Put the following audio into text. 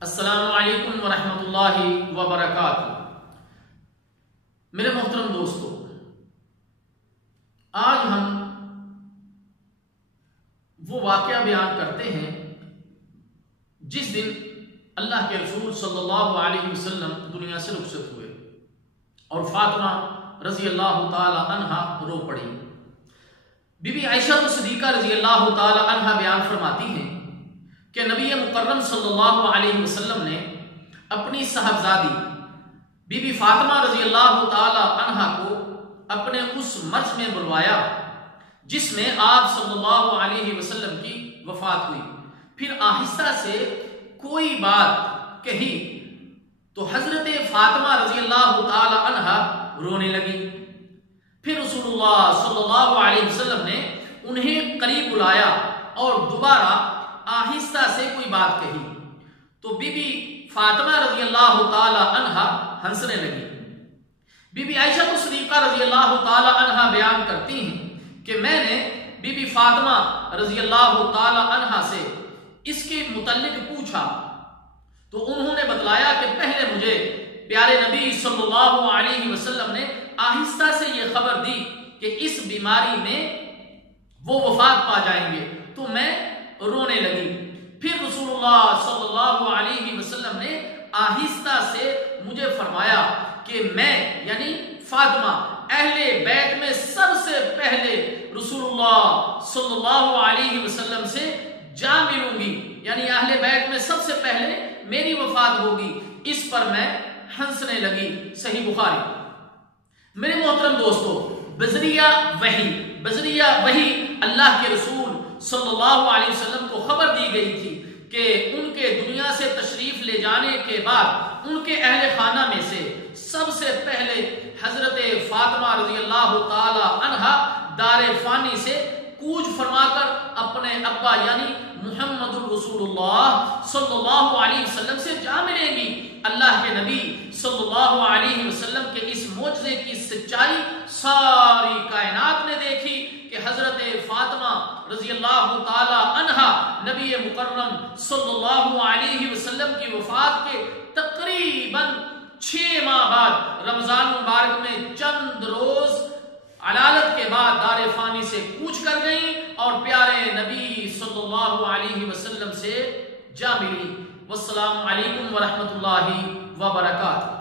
السلام علیکم ورحمۃ اللہ وبرکاتہ۔ میرے محترم دوستو، آج ہم وہ واقعہ بیان کرتے ہیں جس دن اللہ کے رسول صلی اللہ علیہ وسلم دنیا سے رخصت ہوئے اور فاطمہ رضی اللہ تعالی عنہا رو پڑی۔ بی بی عائشہ صدیقہ رضی اللہ تعالی عنہا بیان فرماتی ہیں کہ نبی مکرم صلی اللہ علیہ وسلم نے اپنی صاحبزادی بی بی فاطمہ رضی اللہ تعالی عنہا کو اپنے اس مرض میں بلوایا جس میں آپ صلی اللہ علیہ وسلم کی وفات ہوئی۔ پھر آہستہ سے کوئی بات کہی تو حضرت فاطمہ رضی اللہ تعالی عنہا رونے لگی۔ پھر رسول اللہ صلی اللہ علیہ وسلم نے انہیں قریب بلایا اور دوبارہ آہستہ سے کوئی بات کہی تو بی بی فاطمہ رضی اللہ تعالی عنہا ہنسنے لگی۔ بی بی عائشہ صدیقہ رضی اللہ تعالی عنہا بیان کرتی ہیں کہ میں نے بی بی فاطمہ رضی اللہ تعالی عنہا سے اس کے متعلق پوچھا تو انہوں نے بتلایا کہ پہلے مجھے پیارے نبی صلی اللہ علیہ وسلم نے آہستہ سے یہ خبر دی کہ اس بیماری میں وہ وفات پا جائیں گے تو میں رونے لگی۔ پھر رسول اللہ صلی اللہ علیہ وسلم نے آہستہ سے مجھے فرمایا کہ میں یعنی فاطمہ اہل بیت میں سب سے پہلے رسول اللہ صلی اللہ علیہ وسلم سے جا ملوں گی، یعنی اہل بیت میں سب سے پہلے میری وفات ہوگی۔ اس پر میں ہنسنے لگی۔ صحیح بخاری۔ میرے محترم دوستو، بذریعہ وحی اللہ کے رسول صلی اللہ علیہ وسلم کو خبر دی گئی تھی کہ ان کے دنیا سے تشریف لے جانے کے بعد ان کے اہل خانہ میں سے سب سے پہلے حضرت فاطمہ رضی اللہ تعالی عنہا دار فانی سے کوچ فرما کر اپنے ابا یعنی محمد الرسول اللہ صلی اللہ علیہ وسلم سے جا ملیں گی۔ اللہ کے نبی صلی اللہ علیہ وسلم کے اس معجزے کی سچائی ساری کائنات نے دیکھی کہ حضرت فاطمہ رضی اللہ تعالی عنہا نبی مکرم صلی اللہ علیہ وسلم کی وفات کے تقریباً 6 ماہ بعد رمضان مبارک میں چند روز علالت کے بعد دار فانی سے کوچ کر گئیں اور پیارے نبی صلی اللہ علیہ وسلم سے جا ملی۔ والسلام علیکم ورحمۃ اللہ وبرکاتہ۔